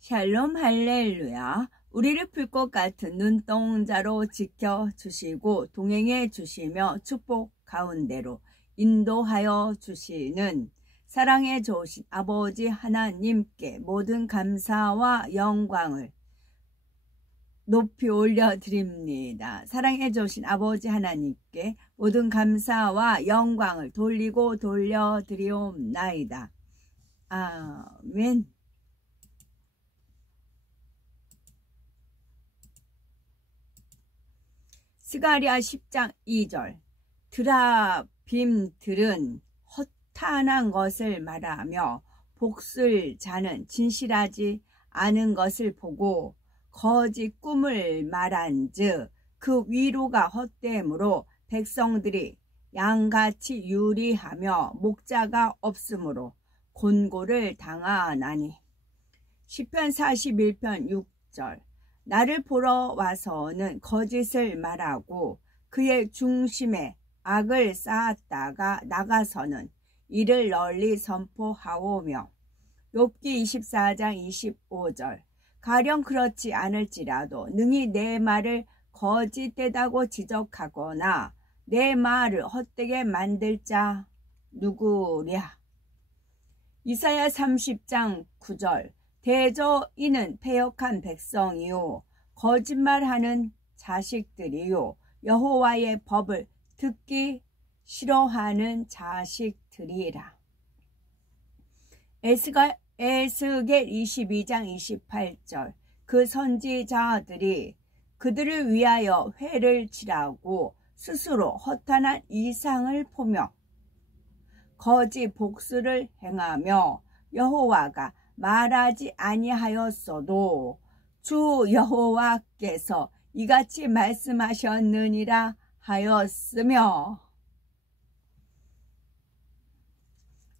샬롬 할렐루야. 우리를 풀 것 같은 눈동자로 지켜주시고 동행해 주시며 축복 가운데로 인도하여 주시는 사랑해 좋으신 아버지 하나님께 모든 감사와 영광을 높이 올려드립니다. 사랑해 주신 아버지 하나님께 모든 감사와 영광을 돌리고 돌려드리옵나이다. 아멘. 스가랴 10장 2절. 드라빔들은 허탄한 것을 말하며 복술 자는 진실하지 않은 것을 보고 거짓 꿈을 말한즉 그 위로가 헛되므로 백성들이 양같이 유리하며 목자가 없으므로 곤고를 당하나니. 시편 41편 6절. 나를 보러 와서는 거짓을 말하고 그의 중심에 악을 쌓았다가 나가서는 이를 널리 선포하오며. 욥기 24장 25절. 가령 그렇지 않을지라도 능히 내 말을 거짓되다고 지적하거나 내 말을 헛되게 만들 자 누구랴. 이사야 30장 9절. 대저 이는 패역한 백성이요 거짓말하는 자식들이요 여호와의 법을 듣기 싫어하는 자식들이라. 에스겔 22장 28절. 그 선지자들이 그들을 위하여 회를 치라고 스스로 허탄한 이상을 보며 거짓 복수를 행하며 여호와가 말하지 아니하였어도 주 여호와께서 이같이 말씀하셨느니라 하였으며.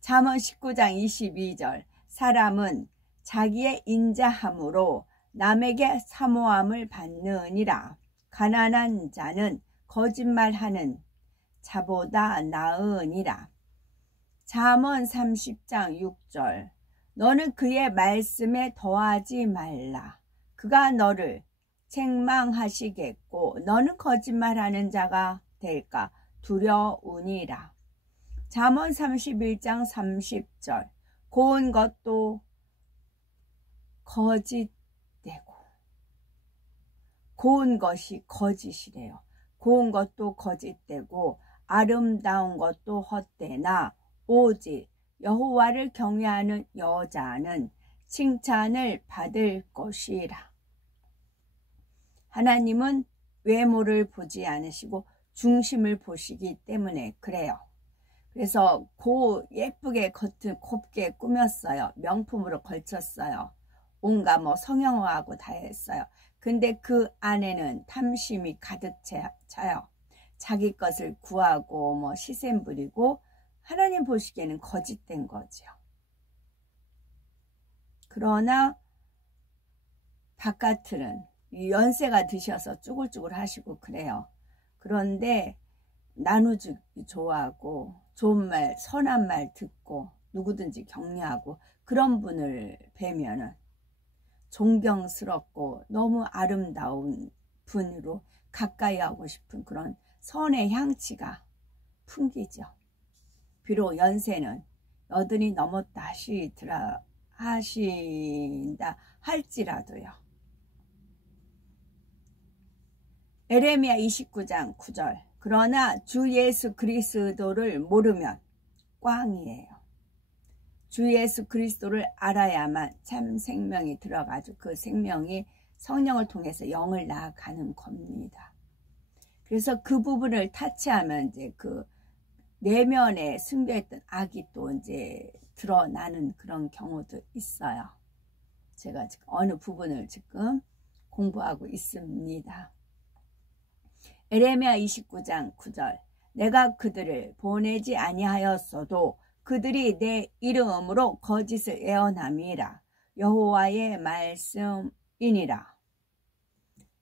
잠언 19장 22절. 사람은 자기의 인자함으로 남에게 사모함을 받느니라. 가난한 자는 거짓말하는 자보다 나으니라. 잠언 30장 6절. 너는 그의 말씀에 더하지 말라. 그가 너를 책망하시겠고 너는 거짓말하는 자가 될까 두려우니라. 잠언 31장 30절. 고운 것도 거짓되고 고운 것이 거짓이래요. 고운 것도 거짓되고 아름다운 것도 헛되나 오직 여호와를 경외하는 여자는 칭찬을 받을 것이라. 하나님은 외모를 보지 않으시고 중심을 보시기 때문에 그래요. 그래서 예쁘게 겉을 곱게 꾸몄어요. 명품으로 걸쳤어요. 온갖 성형하고 다 했어요. 근데 그 안에는 탐심이 가득 차요. 자기 것을 구하고 시샘 부리고 하나님 보시기에는 거짓된 거죠. 그러나 바깥은 연세가 드셔서 쭈글쭈글 하시고 그래요. 그런데 나누주기 좋아하고 좋은 말, 선한 말 듣고 누구든지 격려하고 그런 분을 뵈면은 존경스럽고 너무 아름다운 분으로 가까이 하고 싶은 그런 선의 향취가 풍기죠. 비록 연세는 여든이 넘었다 하신다 할지라도요. 에레미야 29장 9절. 그러나 주 예수 그리스도를 모르면 꽝이에요. 주 예수 그리스도를 알아야만 참 생명이 들어가지고 그 생명이 성령을 통해서 영을 낳아가는 겁니다. 그래서 그 부분을 타치하면 이제 그 내면에 숨겨있던 악이 또 이제 드러나는 그런 경우도 있어요. 제가 지금 어느 부분을 지금 공부하고 있습니다. 에레미야 29장 9절. 내가 그들을 보내지 아니하였어도 그들이 내 이름으로 거짓을 예언함이라. 여호와의 말씀이니라.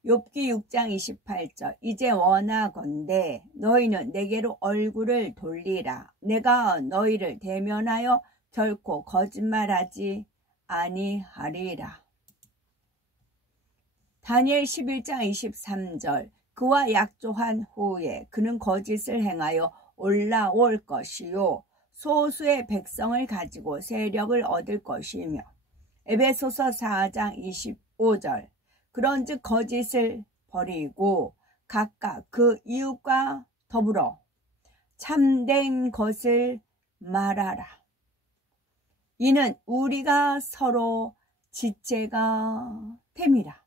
욥기 6장 28절. 이제 원하건대 너희는 내게로 얼굴을 돌리라. 내가 너희를 대면하여 결코 거짓말하지 아니하리라. 다니엘 11장 23절 그와 약조한 후에 그는 거짓을 행하여 올라올 것이요 소수의 백성을 가지고 세력을 얻을 것이며 에베소서 4장 25절 그런즉 거짓을 버리고 각각 그 이웃과 더불어 참된 것을 말하라. 이는 우리가 서로 지체가 됨이라.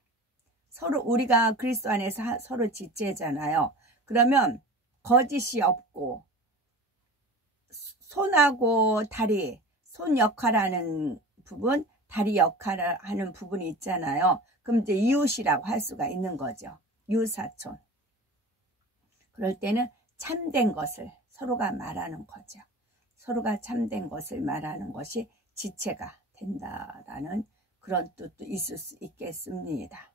서로 우리가 그리스도 안에서 서로 지체잖아요. 그러면 거짓이 없고 손하고 다리, 손 역할하는 부분, 다리 역할을 하는 부분이 있잖아요. 그럼 이제 이웃이라고 할 수가 있는 거죠. 이웃사촌. 그럴 때는 참된 것을 서로가 말하는 거죠. 서로가 참된 것을 말하는 것이 지체가 된다라는 그런 뜻도 있을 수 있겠습니다.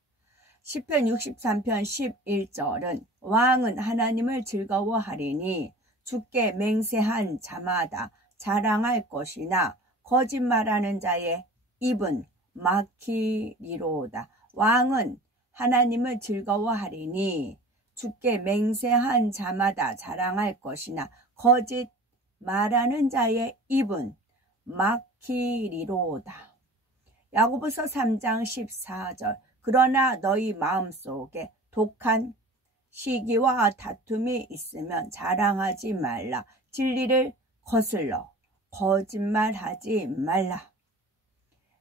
시편 63편 11절은 왕은 하나님을 즐거워하리니 주께 맹세한 자마다 자랑할 것이나 거짓말하는 자의 입은 막히리로다. 왕은 하나님을 즐거워하리니 주께 맹세한 자마다 자랑할 것이나 거짓 말하는 자의 입은 막히리로다. 야고보서 3장 14절 그러나 너희 마음속에 독한 시기와 다툼이 있으면 자랑하지 말라. 진리를 거슬러 거짓말하지 말라.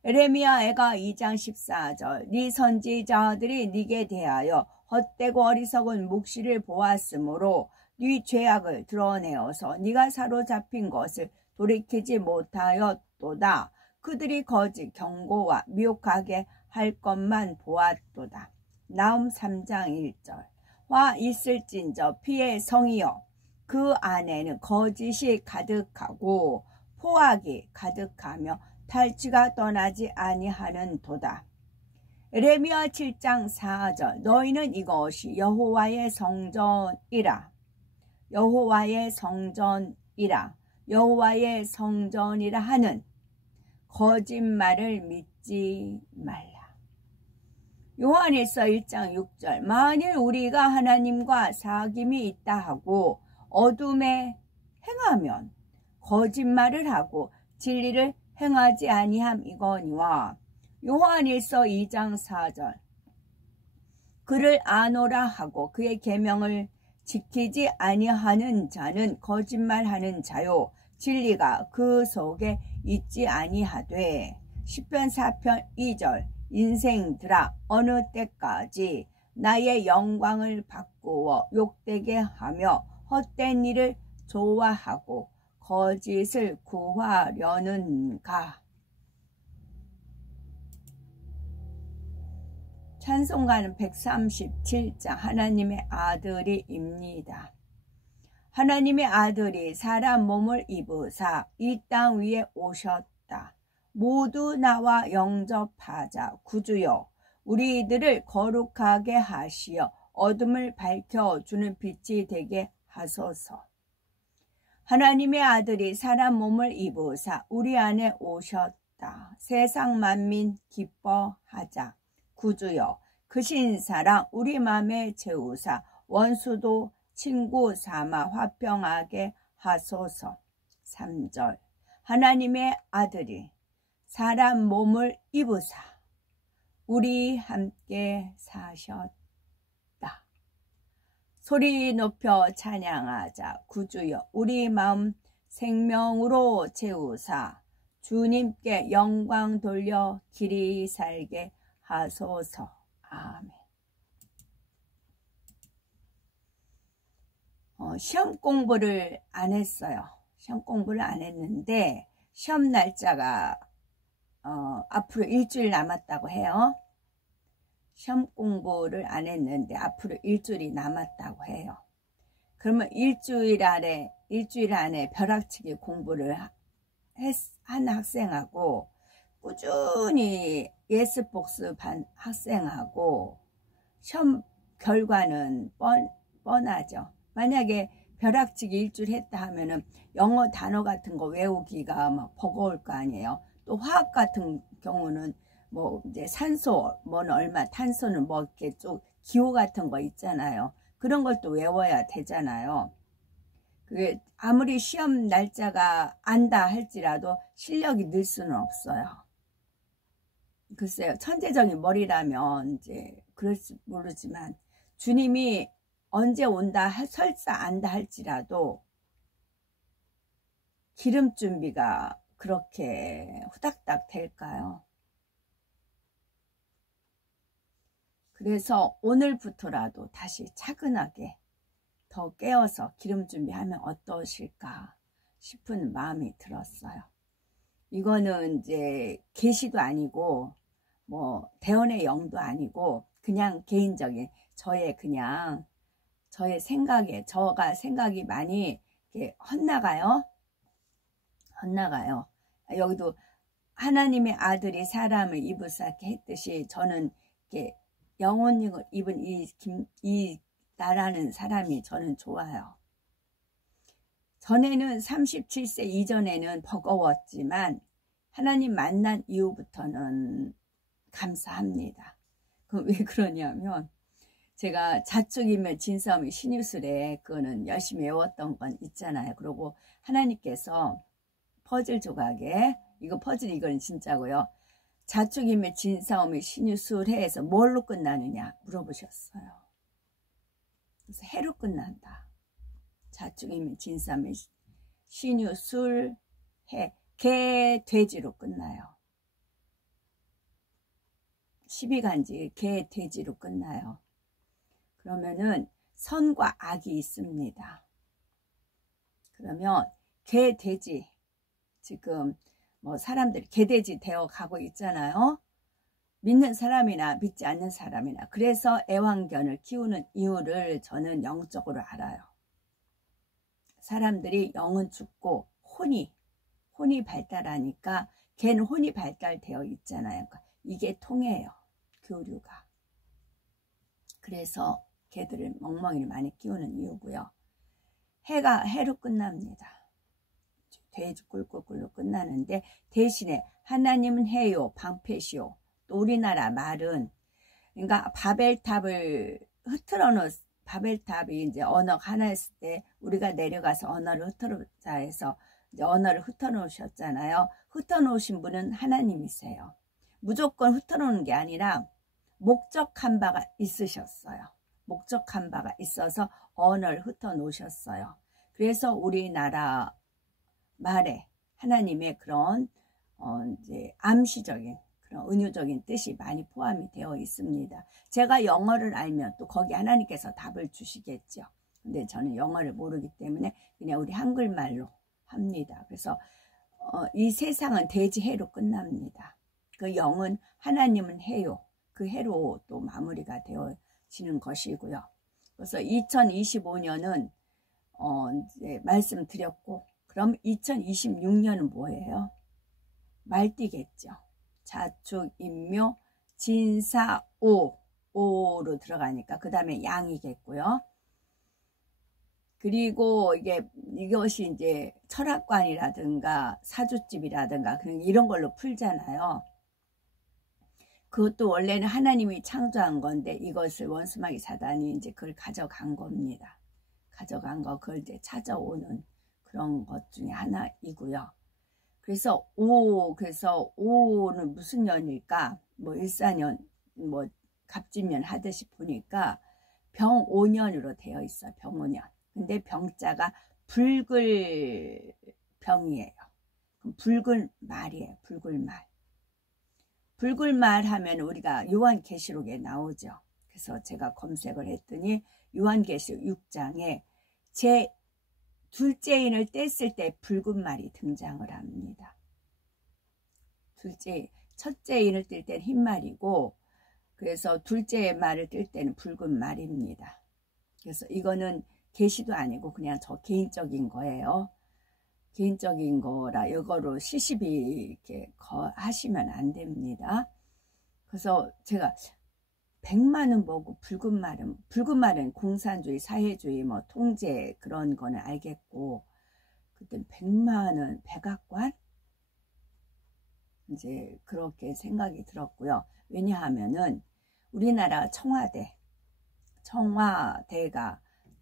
에레미야 애가 2장 14절 네 선지자들이 네게 대하여 헛되고 어리석은 묵시를 보았으므로 네 죄악을 드러내어서 네가 사로잡힌 것을 돌이키지 못하였도다. 그들이 거짓 경고와 미혹하게 할 것만 보았도다. 나훔 3장 1절 화 있을진저 피의 성이여 그 안에는 거짓이 가득하고 포악이 가득하며 탈취가 떠나지 아니하는 도다. 에레미야 7장 4절 너희는 이것이 여호와의 성전이라. 여호와의 성전이라. 여호와의 성전이라 하는 거짓말을 믿지 말라. 요한일서 1장 6절 만일 우리가 하나님과 사귐이 있다 하고 어둠에 행하면 거짓말을 하고 진리를 행하지 아니함이거니와. 요한일서 2장 4절 그를 아노라 하고 그의 계명을 지키지 아니하는 자는 거짓말하는 자요 진리가 그 속에 있지 아니하되. 시편 4편 2절 인생들아 어느 때까지 나의 영광을 바꾸어 욕되게 하며 헛된 일을 좋아하고 거짓을 구하려는가. 찬송가는 137장 하나님의 아들이입니다. 하나님의 아들이 사람 몸을 입으사 이 땅 위에 오셨다. 모두 나와 영접하자. 구주여 우리들을 거룩하게 하시어 어둠을 밝혀주는 빛이 되게 하소서. 하나님의 아들이 사람 몸을 입으사 우리 안에 오셨다. 세상 만민 기뻐하자. 구주여 그 신사랑 우리 맘에 채우사 원수도 친구 삼아 화평하게 하소서. 3절 하나님의 아들이 사람 몸을 입으사 우리 함께 사셨다. 소리 높여 찬양하자. 구주여 우리 마음 생명으로 채우사 주님께 영광 돌려 길이 살게 하소서. 아멘. 시험 공부를 안 했어요. 시험 공부를 안 했는데 시험 날짜가 앞으로 일주일 남았다고 해요. 시험 공부를 안 했는데 앞으로 일주일이 남았다고 해요. 그러면 일주일 안에 벼락치기 공부를 한 학생하고 꾸준히 예습 복습한 학생하고 시험 결과는 뻔하죠. 만약에 벼락치기 일주일 했다 하면은 영어 단어 같은 거 외우기가 막 버거울 거 아니에요. 또 화학 같은 경우는 뭐 이제 산소 뭐는 얼마, 탄소는 뭐 이렇게 쭉 기호 같은 거 있잖아요. 그런 걸 또 외워야 되잖아요. 그게 아무리 시험 날짜가 안다 할지라도 실력이 늘 수는 없어요. 글쎄요, 천재적인 머리라면 이제 그럴지 모르지만 주님이 언제 온다, 설사 안다 할지라도 기름 준비가 그렇게 후닥닥 될까요? 그래서 오늘부터라도 다시 차근하게 더 깨어서 기름 준비하면 어떠실까 싶은 마음이 들었어요. 이거는 이제 계시도 아니고 뭐 대원의 영도 아니고 그냥 개인적인 저의 생각에, 저가 생각이 많이 이렇게 헛나가요. 여기도 하나님의 아들이 사람을 이불사게 했듯이 저는 이렇게 영혼을 입은 이 나라는 사람이 저는 좋아요. 전에는 37세 이전에는 버거웠지만 하나님 만난 이후부터는 감사합니다. 왜 그러냐면 제가 자축이며 진싸움이 신유술에 그거는 열심히 외웠던 건 있잖아요. 그리고 하나님께서 퍼즐 조각에 이건 진짜고요. 자축이며 진싸움이 신유술해에서 뭘로 끝나느냐 물어보셨어요. 그래서 해로 끝난다. 자축이며 진싸움이 신유술 해, 개 돼지로 끝나요. 12간지 개 돼지로 끝나요. 그러면은 선과 악이 있습니다. 그러면 개 돼지, 지금 뭐 사람들이 개돼지 되어 가고 있잖아요. 믿는 사람이나 믿지 않는 사람이나. 그래서 애완견을 키우는 이유를 저는 영적으로 알아요. 사람들이 영은 죽고 혼이 발달하니까 개는 혼이 발달되어 있잖아요. 이게 통해요. 교류가. 그래서 개들을 멍멍이를 많이 키우는 이유고요. 해가 해로 끝납니다. 돼지 꿀꿀꿀로 끝나는데 대신에 하나님은 해요, 방패시오. 또 우리나라 말은 그러니까 바벨탑이 이제 언어가 하나였을 때 우리가 내려가서 언어를 흩어놓자 해서 이제 언어를 흩어놓으셨잖아요. 흩어놓으신 분은 하나님이세요. 무조건 흩어놓는 게 아니라 목적한 바가 있으셨어요. 목적한 바가 있어서 언어를 흩어놓으셨어요. 그래서 우리나라 말에 하나님의 그런 이제 암시적인 그런 은유적인 뜻이 많이 포함이 되어 있습니다. 제가 영어를 알면 또 거기 하나님께서 답을 주시겠죠. 근데 저는 영어를 모르기 때문에 그냥 우리 한글말로 합니다. 그래서 이 세상은 돼지해로 끝납니다. 그 영은 하나님은 해요. 그 해로 또 마무리가 되어지는 것이고요. 그래서 2025년은 이제 말씀드렸고, 그럼 2026년은 뭐예요? 말띠겠죠. 자축, 인묘, 진사, 오로 들어가니까 그 다음에 양이겠고요. 그리고 이것이 이제 철학관이라든가 사주집이라든가 이런 걸로 풀잖아요. 그것도 원래는 하나님이 창조한 건데 이것을 원수마귀 사단이 이제 그걸 가져간 겁니다. 가져간 거, 그걸 이제 찾아오는 그런 것 중에 하나이고요. 그래서 그래서 5는 무슨 년일까? 뭐 일사년, 뭐 갑진년 하듯이 보니까 병5년으로 되어 있어요. 병5년. 근데 병자가 붉을 병이에요. 그럼 붉은 말이에요. 붉은 말. 붉은 말 하면 우리가 요한계시록에 나오죠. 그래서 제가 검색을 했더니 요한계시록 6장에 제 둘째 인을 뗐을 때 붉은 말이 등장을 합니다. 첫째 인을 뗄 때는 흰 말이고, 그래서 둘째 말을 뗄 때는 붉은 말입니다. 그래서 이거는 계시도 아니고 그냥 저 개인적인 거예요. 개인적인 거라 이거로 시시비 이렇게 하시면 안 됩니다. 그래서 제가 100만은 뭐고 붉은 말은 공산주의, 사회주의, 뭐 통제 그런 거는 알겠고, 그때 100만은 백악관? 이제 그렇게 생각이 들었고요. 왜냐하면은 우리나라 청와대가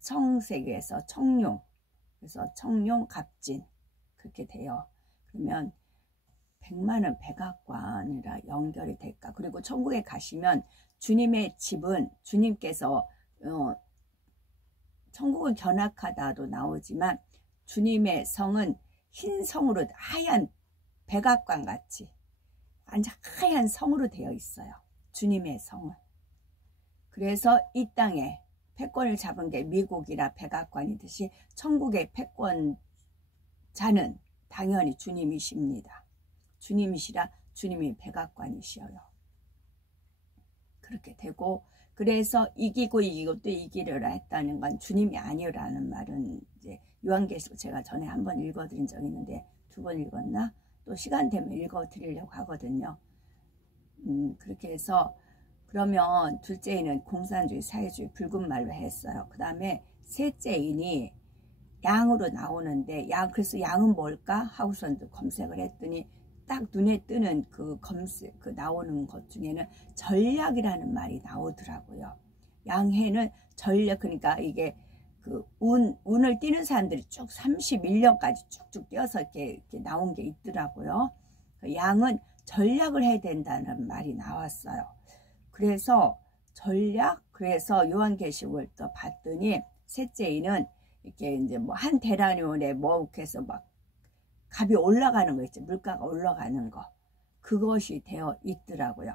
청색에서 청룡, 그래서 청룡 갑진 그렇게 돼요. 그러면 100만은 백악관이라 연결이 될까? 그리고 천국에 가시면 주님의 집은 주님께서 천국은 견학하다도 나오지만 주님의 성은 흰 성으로 하얀 백악관 같이 완전 하얀 성으로 되어 있어요. 주님의 성은. 그래서 이 땅에 패권을 잡은 게 미국이라 백악관이듯이 천국의 패권자는 당연히 주님이십니다. 주님이시라 주님이 백악관이시여요. 그렇게 되고, 그래서 이기고 또 이기려라 했다는 건 주님이 아니라는 말은 이제 요한계시록 제가 전에 한번 읽어드린 적이 있는데 2번 읽었나? 또 시간 되면 읽어드리려고 하거든요. 그렇게 해서 그러면 둘째인은 공산주의, 사회주의, 붉은 말로 했어요. 그 다음에 셋째인이 양으로 나오는데 그래서 양은 뭘까? 하고선 검색을 했더니 딱 눈에 뜨는 그 나오는 것 중에는 전략이라는 말이 나오더라고요. 양해는 전략, 그러니까 이게 운을 띄는 사람들이 쭉 31년까지 쭉쭉 띄어서 이렇게 나온 게 있더라고요. 양은 전략을 해야 된다는 말이 나왔어요. 그래서 그래서 요한계시록을 또 봤더니 셋째인은 이렇게 이제 뭐 한 데나리온에 뭐 이렇게 해서 막 값이 올라가는 거 있죠. 물가가 올라가는 거. 그것이 되어 있더라고요.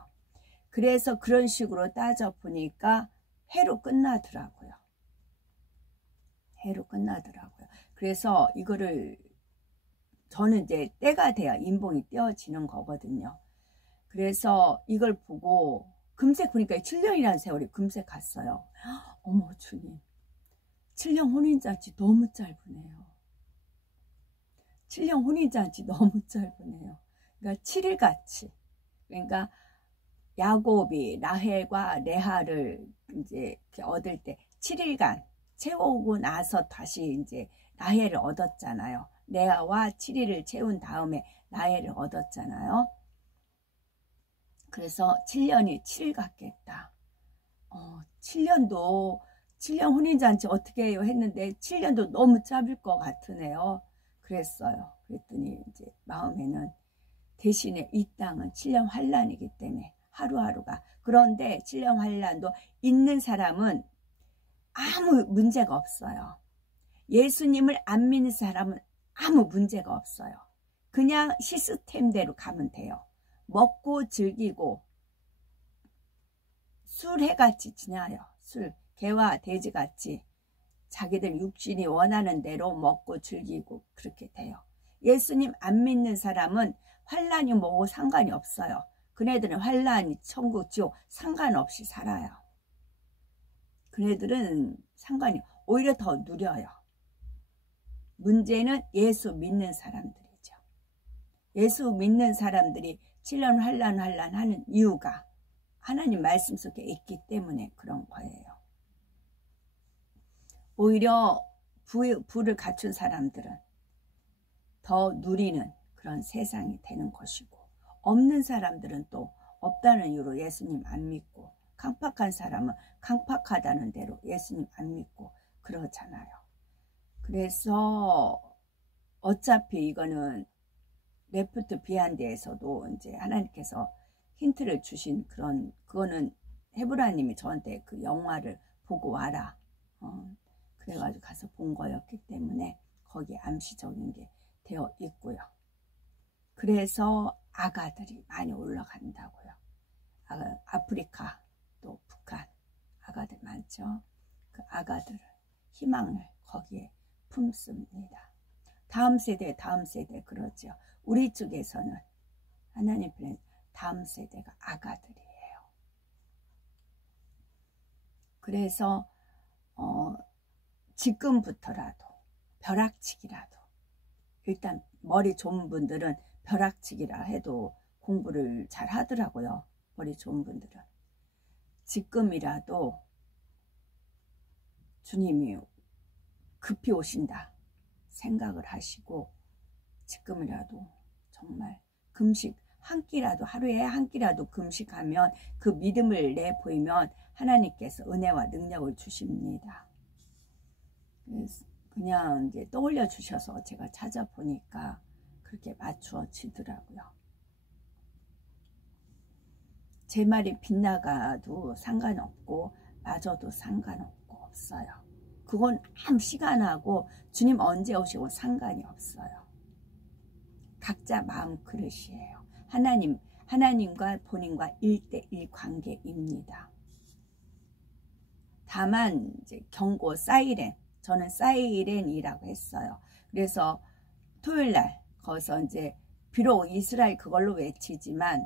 그래서 그런 식으로 따져 보니까 해로 끝나더라고요. 해로 끝나더라고요. 그래서 이거를 저는 이제 때가 돼야 인봉이 떼어지는 거거든요. 그래서 이걸 보고 금세 보니까 7년이라는 세월이 금세 갔어요. 어머 주님, 7년 혼인잔치 너무 짧으네요. 7년 혼인잔치 너무 짧으네요. 그러니까 7일같이, 그러니까 야곱이 라헬과 레아를 이제 얻을 때 7일간 채우고 나서 다시 이제 라헬을 얻었잖아요. 레아와 7일을 채운 다음에 라헬을 얻었잖아요. 그래서 7년이 7일 같겠다. 7년 혼인잔치 어떻게 해요? 했는데 7년도 너무 짧을 것 같으네요. 그랬어요. 그랬더니 이제 마음에는 대신에 이 땅은 7년 환란이기 때문에 하루하루가, 그런데 7년 환란도 있는 사람은 아무 문제가 없어요. 예수님을 안 믿는 사람은 아무 문제가 없어요. 그냥 시스템대로 가면 돼요. 먹고 즐기고 술해같이 지나요. 개와 돼지같이 자기들 육신이 원하는 대로 먹고 즐기고 그렇게 돼요. 예수님 안 믿는 사람은 환란이 뭐고 상관이 없어요. 그네들은 환란이 천국 지옥 상관없이 살아요. 그네들은 상관이 오히려 더 누려요. 문제는 예수 믿는 사람들이죠. 예수 믿는 사람들이 7년 환란 하는 이유가 하나님 말씀 속에 있기 때문에 그런 거예요. 오히려 부를 갖춘 사람들은 더 누리는 그런 세상이 되는 것이고, 없는 사람들은 또 없다는 이유로 예수님 안 믿고, 강팍한 사람은 강팍하다는 대로 예수님 안 믿고 그러잖아요. 그래서 어차피 이거는 레프트 비하인드에서도 이제 하나님께서 힌트를 주신 그거는 헤브라님이 저한테 그 영화를 보고 와라. 그래가지고 가서 본 거였기 때문에 거기에 암시적인 게 되어 있고요. 그래서 아가들이 많이 올라간다고요. 아프리카 또 북한 아가들 많죠. 그 아가들을 희망을 거기에 품습니다. 다음 세대 그러죠. 우리 쪽에서는 하나님 편에 다음 세대가 아가들이에요. 그래서 지금부터라도 벼락치기라도, 일단 머리 좋은 분들은 벼락치기라 해도 공부를 잘 하더라고요. 머리 좋은 분들은 지금이라도 주님이 급히 오신다 생각을 하시고 지금이라도 정말 금식 한 끼라도, 하루에 한 끼라도 금식하면, 그 믿음을 내보이면 하나님께서 은혜와 능력을 주십니다. 그냥 이제 떠올려 주셔서 제가 찾아보니까 그렇게 맞추어지더라고요. 제 말이 빗나가도 상관없고 맞아도 상관없고 없어요. 그건 아무 시간하고 주님 언제 오시고 상관이 없어요. 각자 마음 그릇이에요. 하나님과 본인과 1대1 관계입니다. 다만 이제 경고 사이렌, 저는 사이렌이라고 했어요. 그래서 토요일 날 거기서 이제 비록 이스라엘 그걸로 외치지만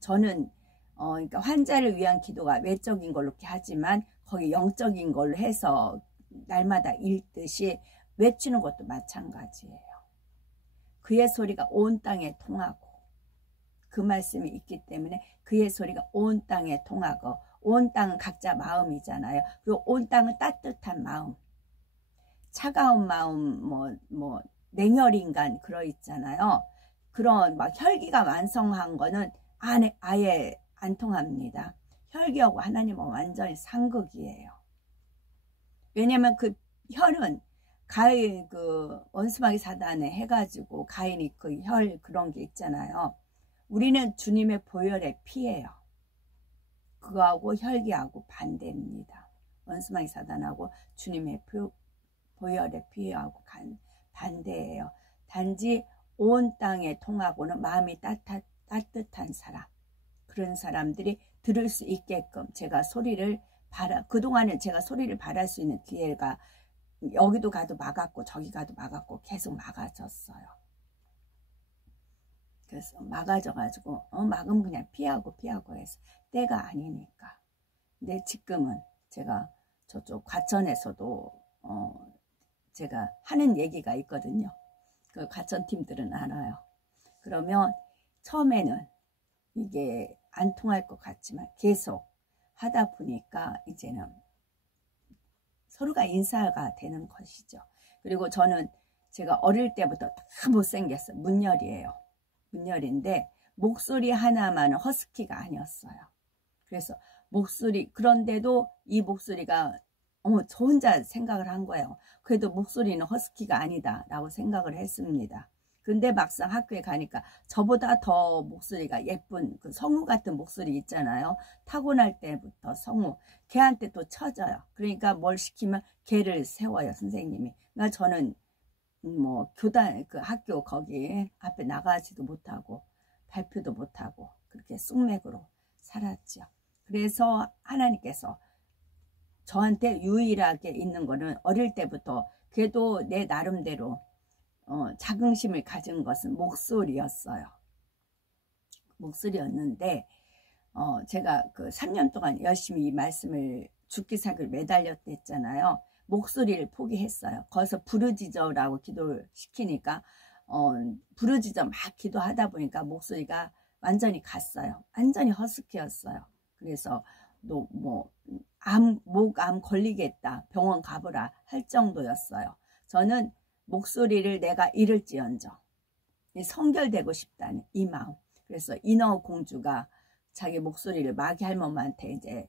저는 그러니까 환자를 위한 기도가 외적인 걸로 이렇게 하지만 거기 영적인 걸로 해서 날마다 읽듯이 외치는 것도 마찬가지예요. 그의 소리가 온 땅에 통하고, 그 말씀이 있기 때문에 그의 소리가 온 땅에 통하고, 온 땅은 각자 마음이잖아요. 그리고 온 땅은 따뜻한 마음, 차가운 마음, 냉혈인간 그러 있잖아요. 그런 막 혈기가 완성한 거는 아예 안 통합니다. 혈기하고 하나님은 완전히 상극이에요. 왜냐면 그 혈은 가인 그 원수마귀 사단에 해가지고 가인이 그 혈 그런 게 있잖아요. 우리는 주님의 보혈의 피예요. 그거하고 혈기하고 반대입니다. 원수마귀 사단하고 주님의 보혈의 피하고 반대예요. 단지 온 땅에 통하고는 마음이 따뜻한 사람, 그런 사람들이 들을 수 있게끔 제가 소리를 그동안은 제가 소리를 바랄 수 있는 기회가 여기도 가도 막았고 저기 가도 막았고 계속 막아졌어요. 그래서 막아져가지고 막으면 그냥 피하고 해서 때가 아니니까. 근데 지금은 제가 저쪽 과천에서도 제가 하는 얘기가 있거든요. 그 과천팀들은 알아요. 그러면 처음에는 이게 안 통할 것 같지만 계속 하다 보니까 이제는 서로가 인사가 되는 것이죠. 그리고 저는 제가 어릴 때부터 다 못생겼어요. 문열이에요. 문열인데 목소리 하나만은 허스키가 아니었어요. 그래서 그런데도 이 목소리가 저 혼자 생각을 한 거예요. 그래도 목소리는 허스키가 아니다 라고 생각을 했습니다. 근데 막상 학교에 가니까 저보다 더 목소리가 예쁜 그 성우 같은 목소리 있잖아요. 타고날 때부터 성우. 걔한테 또 쳐져요. 그러니까 뭘 시키면 걔를 세워요, 선생님이. 그러니까 저는 교단, 그 학교 거기 앞에 나가지도 못하고 발표도 못하고 그렇게 쑥맥으로 살았죠. 그래서 하나님께서 저한테 유일하게 있는 거는 어릴 때부터 그래도 내 나름대로 자긍심을 가진 것은 목소리였어요. 목소리였는데 제가 그 3년 동안 열심히 이 말씀을 죽기 살기를 매달렸댔잖아요. 목소리를 포기했어요. 거기서 부르짖어라고 기도를 시키니까 부르짖어 막 기도하다 보니까 목소리가 완전히 갔어요. 완전히 허스키였어요. 그래서 목암 걸리겠다, 병원 가보라 할 정도였어요. 저는 목소리를 내가 잃을지언정 성결되고 싶다는 이 마음. 그래서 인어공주가 자기 목소리를 마귀 할멈한테 이제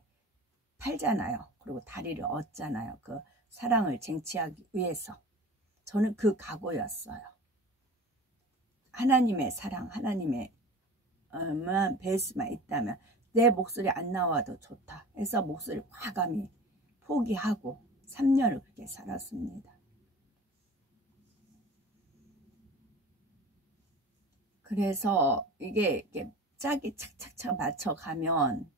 팔잖아요. 그리고 다리를 얻잖아요. 그 사랑을 쟁취하기 위해서. 저는 그 각오였어요. 하나님의 사랑, 하나님의 베이스만 있다면 내 목소리 안 나와도 좋다 해서 목소리를 과감히 포기하고 3년을 그렇게 살았습니다. 그래서 이게 짝이 착착착 맞춰가면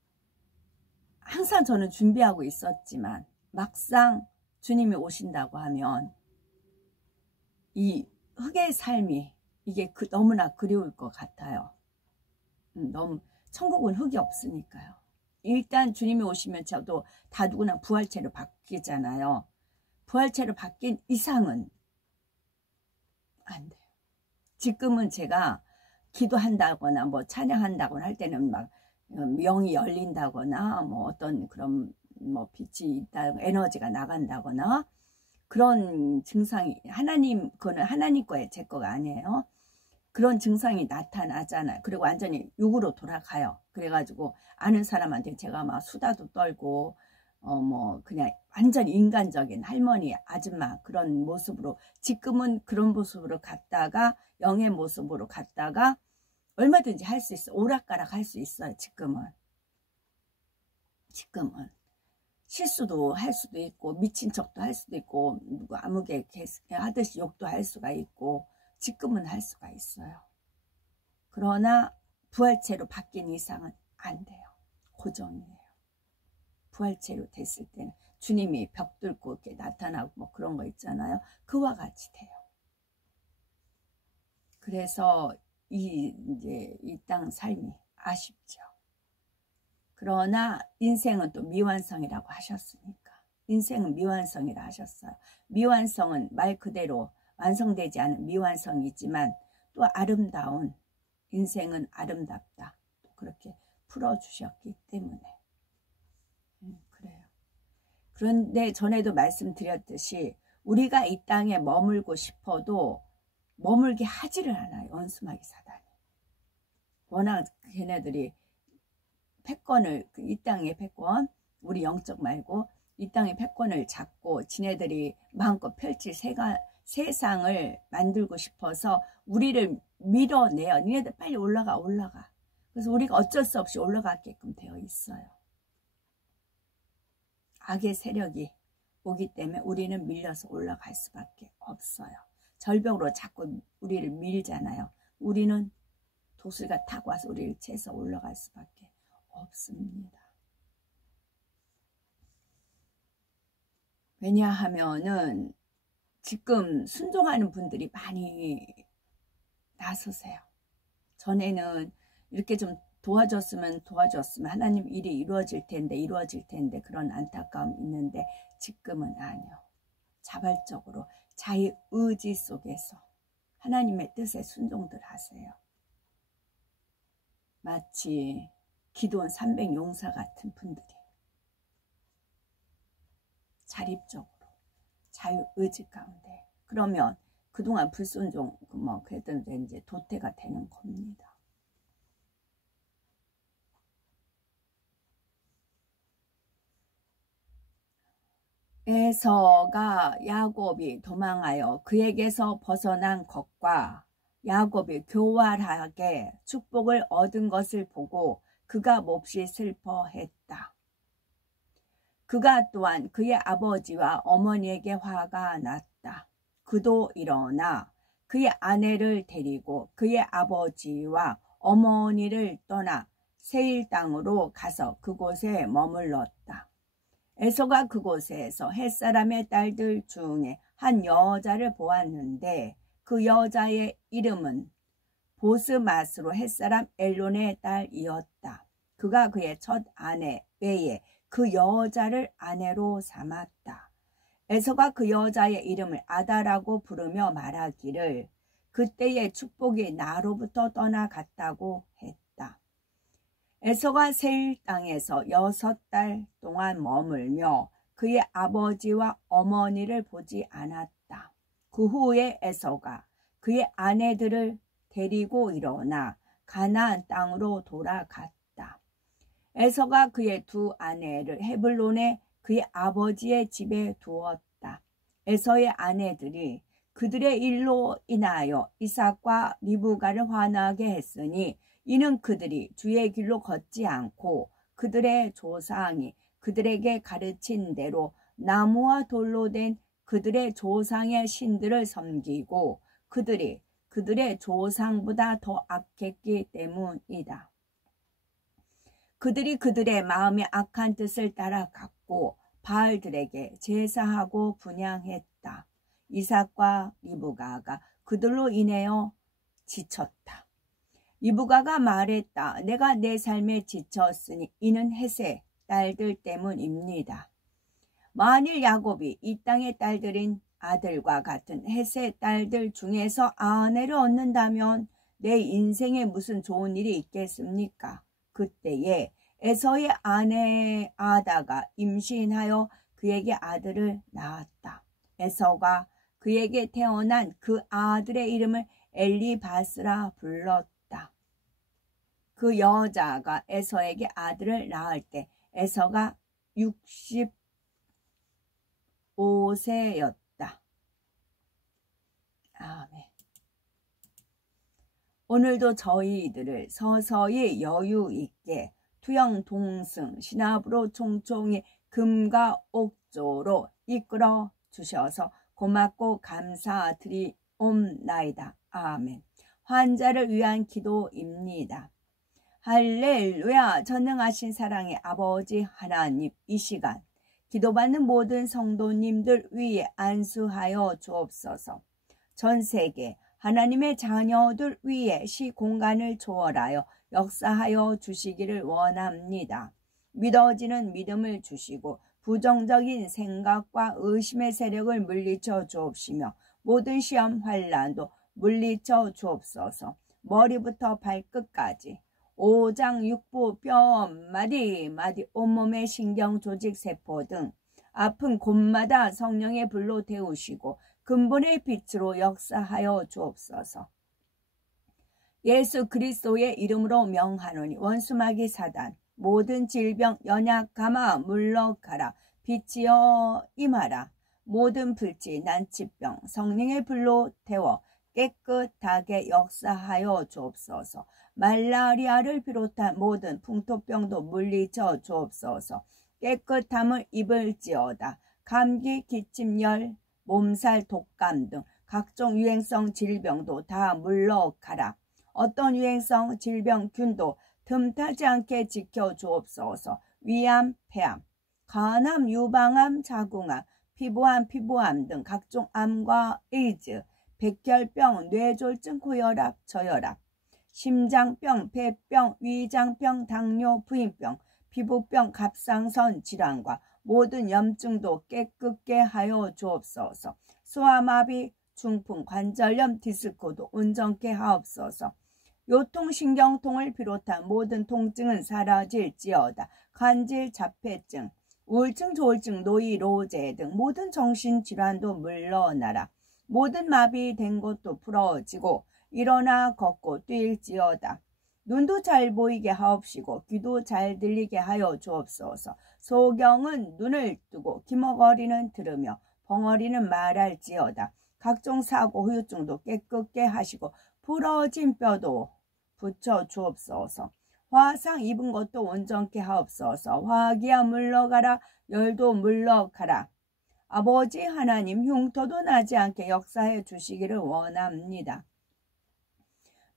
항상 저는 준비하고 있었지만 막상 주님이 오신다고 하면 이 흙의 삶이 이게 너무나 그리울 것 같아요. 너무 천국은 흙이 없으니까요. 일단 주님이 오시면 저도 다 누구나 부활체로 바뀌잖아요. 부활체로 바뀐 이상은 안 돼요. 지금은 제가 기도한다거나 찬양한다거나 할 때는 막 명이 열린다거나 어떤 그런 빛이 있다, 에너지가 나간다거나 그런 증상이 그거는 하나님 거예요. 제 거가 아니에요. 그런 증상이 나타나잖아요. 그리고 완전히 육으로 돌아가요. 그래가지고 아는 사람한테 제가 막 수다도 떨고 뭐 그냥 완전 인간적인 할머니 아줌마 그런 모습으로, 지금은 그런 모습으로 갔다가 영의 모습으로 갔다가 얼마든지 할 수 있어. 오락가락 할 수 있어요. 지금은 실수도 할 수도 있고 미친 척도 할 수도 있고 누구 아무개 하듯이 욕도 할 수가 있고 지금은 할 수가 있어요. 그러나 부활체로 바뀐 이상은 안 돼요. 고정이에요. 부활체로 됐을 때는 주님이 벽 뚫고 이렇게 나타나고 뭐 그런 거 있잖아요. 그와 같이 돼요. 그래서 이제 이 땅 삶이 아쉽죠. 그러나 인생은 또 미완성이라고 하셨으니까. 인생은 미완성이라 하셨어요. 미완성은 말 그대로 완성되지 않은 미완성이지만 또 아름다운, 인생은 아름답다. 또 그렇게 풀어주셨기 때문에. 그래요. 그런데 전에도 말씀드렸듯이 우리가 이 땅에 머물고 싶어도 머물게 하지를 않아요. 원수마귀 사단이. 워낙 걔네들이 패권을, 이 땅의 패권, 우리 영적 말고 이 땅의 패권을 잡고 지네들이 마음껏 펼칠 세상을 만들고 싶어서 우리를 밀어내요. 니네들 빨리 올라가. 그래서 우리가 어쩔 수 없이 올라가게끔 되어 있어요. 악의 세력이 오기 때문에 우리는 밀려서 올라갈 수밖에 없어요. 절벽으로 자꾸 우리를 밀잖아요. 우리는 도술가 타고 와서 우리를 채서 올라갈 수밖에 없습니다. 왜냐하면은 지금 순종하는 분들이 많이 나서세요. 전에는 이렇게 좀 도와줬으면 하나님 일이 이루어질 텐데 그런 안타까움이 있는데 지금은 아니요. 자발적으로 자기 의지 속에서 하나님의 뜻에 순종들 하세요. 마치 기도원 300용사 같은 분들이 자립적으로 자유의지 가운데, 그러면 그동안 불순종 뭐 그랬던 이제 도태가 되는 겁니다. 에서가 야곱이 도망하여 그에게서 벗어난 것과 야곱이 교활하게 축복을 얻은 것을 보고 그가 몹시 슬퍼했다. 그가 또한 그의 아버지와 어머니에게 화가 났다. 그도 일어나 그의 아내를 데리고 그의 아버지와 어머니를 떠나 세일 땅으로 가서 그곳에 머물렀다. 에서가 그곳에서 햇사람의 딸들 중에 한 여자를 보았는데 그 여자의 이름은 보스마스로 햇사람 엘론의 딸이었다. 그가 그의 첫 아내 외에 그 여자를 아내로 삼았다. 에서가 그 여자의 이름을 아다라고 부르며 말하기를 그때의 축복이 나로부터 떠나갔다고 했다. 에서가 세일 땅에서 6달 동안 머물며 그의 아버지와 어머니를 보지 않았다. 그 후에 에서가 그의 아내들을 데리고 일어나 가나안 땅으로 돌아갔다. 에서가 그의 두 아내를 헤블론에 그의 아버지의 집에 두었다. 에서의 아내들이 그들의 일로 인하여 이삭과 리브가를 화나게 했으니 이는 그들이 주의 길로 걷지 않고 그들의 조상이 그들에게 가르친 대로 나무와 돌로 된 그들의 조상의 신들을 섬기고 그들이 그들의 조상보다 더 악했기 때문이다. 그들이 그들의 마음의 악한 뜻을 따라갔고 바알들에게 제사하고 분향했다. 이삭과 리브가가 그들로 인하여 지쳤다. 리브가가 말했다. 내가 내 삶에 지쳤으니 이는 헷의 딸들 때문입니다. 만일 야곱이 이 땅의 딸들인 아들과 같은 헷의 딸들 중에서 아내를 얻는다면 내 인생에 무슨 좋은 일이 있겠습니까? 그때에 에서의 아내 아다가 임신하여 그에게 아들을 낳았다. 에서가 그에게 태어난 그 아들의 이름을 엘리바스라 불렀다. 그 여자가 에서에게 아들을 낳을 때 에서가 65세였다. 아멘. 오늘도 저희들을 서서히 여유 있게 투영 동승 신압으로 총총히 금과 옥조로 이끌어 주셔서 고맙고 감사드리옵나이다. 아멘. 환자를 위한 기도입니다. 할렐루야. 전능하신 사랑의 아버지 하나님, 이 시간 기도받는 모든 성도님들 위에 안수하여 주옵소서. 전 세계 하나님의 자녀들 위에 시공간을 초월하여 역사하여 주시기를 원합니다. 믿어지는 믿음을 주시고 부정적인 생각과 의심의 세력을 물리쳐 주옵시며 모든 시험 환난도 물리쳐 주옵소서. 머리부터 발끝까지 오장 육부 뼈 마디 온몸의 신경 조직 세포 등 아픈 곳마다 성령의 불로 데우시고 근본의 빛으로 역사하여 주옵소서. 예수 그리스도의 이름으로 명하노니 원수마귀 사단 모든 질병 연약 감아 물러가라. 빛이여 임하라. 모든 불치 난치병 성령의 불로 태워 깨끗하게 역사하여 주옵소서. 말라리아를 비롯한 모든 풍토병도 물리쳐 주옵소서. 깨끗함을 입을지어다. 감기, 기침열, 몸살, 독감 등 각종 유행성 질병도 다 물러가라. 어떤 유행성 질병균도 틈타지 않게 지켜주옵소서. 위암, 폐암, 간암, 유방암, 자궁암, 피부암 등 각종 암과 에이즈, 백혈병, 뇌졸중, 고혈압, 저혈압, 심장병, 배병, 위장병, 당뇨, 부인병, 피부병, 갑상선 질환과 모든 염증도 깨끗게 하여 주옵소서. 소아마비, 중풍, 관절염, 디스코도 온전케 하옵소서. 요통신경통을 비롯한 모든 통증은 사라질지어다. 간질, 자폐증, 우울증, 조울증, 노이로제 등 모든 정신질환도 물러나라. 모든 마비된 것도 풀어지고 일어나 걷고 뛸지어다. 눈도 잘 보이게 하옵시고 귀도 잘 들리게 하여 주옵소서. 소경은 눈을 뜨고 기머거리는 들으며 벙어리는 말할지어다. 각종 사고 후유증도 깨끗게 하시고 부러진 뼈도 붙여 주옵소서. 화상 입은 것도 온전케 하옵소서. 화기야 물러가라. 열도 물러가라. 아버지 하나님, 흉터도 나지 않게 역사해 주시기를 원합니다.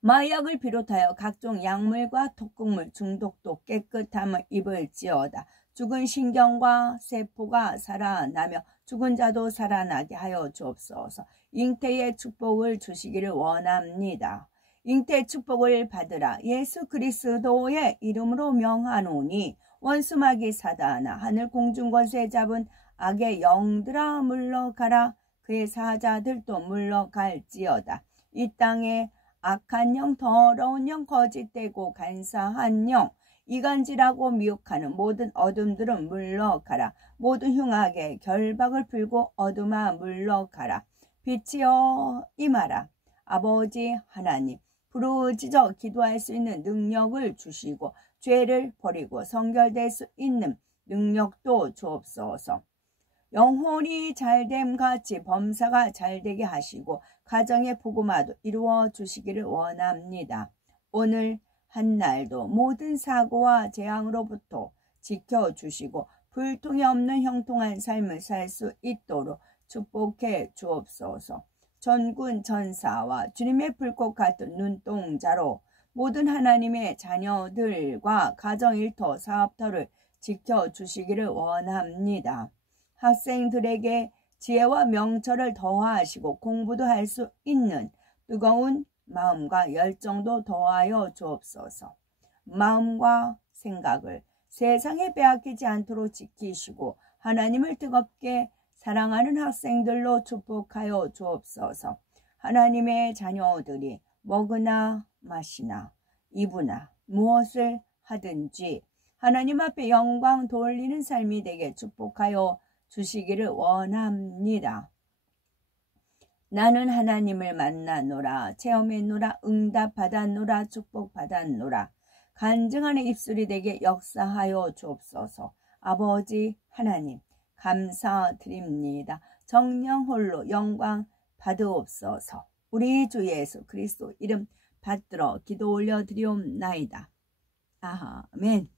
마약을 비롯하여 각종 약물과 독극물 중독도 깨끗함을 입을지어다. 죽은 신경과 세포가 살아나며 죽은 자도 살아나게 하여 주옵소서. 잉태의 축복을 주시기를 원합니다. 잉태 축복을 받으라. 예수 그리스도의 이름으로 명하노니 원수마귀 사단아 하늘 공중 권세 잡은 악의 영들아 물러가라. 그의 사자들도 물러갈지어다. 이 땅에 악한 영, 더러운 영, 거짓되고 간사한 영, 이간질하고 미혹하는 모든 어둠들은 물러가라. 모든 흉악의 결박을 풀고 어둠아 물러가라. 빛이여 임하라. 아버지 하나님, 부르짖어 기도할 수 있는 능력을 주시고 죄를 버리고 성결될 수 있는 능력도 주옵소서. 영혼이 잘됨 같이 범사가 잘되게 하시고 가정의 복음화도 이루어 주시기를 원합니다. 오늘 한날도 모든 사고와 재앙으로부터 지켜주시고 불통이 없는 형통한 삶을 살 수 있도록 축복해 주옵소서. 전군 전사와 주님의 불꽃 같은 눈동자로 모든 하나님의 자녀들과 가정일터 사업터를 지켜주시기를 원합니다. 학생들에게 지혜와 명철을 더하시고 공부도 할 수 있는 뜨거운 마음과 열정도 더하여 주옵소서. 마음과 생각을 세상에 빼앗기지 않도록 지키시고 하나님을 뜨겁게 사랑하는 학생들로 축복하여 주옵소서. 하나님의 자녀들이 먹으나 마시나 입으나 무엇을 하든지 하나님 앞에 영광 돌리는 삶이 되게 축복하여 주시기를 원합니다. 나는 하나님을 만나노라. 체험했노라. 응답받았노라. 축복받았노라. 간증하는 입술이 되게 역사하여 주옵소서. 아버지 하나님 감사드립니다. 정령 홀로 영광 받으옵소서. 우리 주 예수 그리스도 이름 받들어 기도 올려드리옵나이다. 아멘.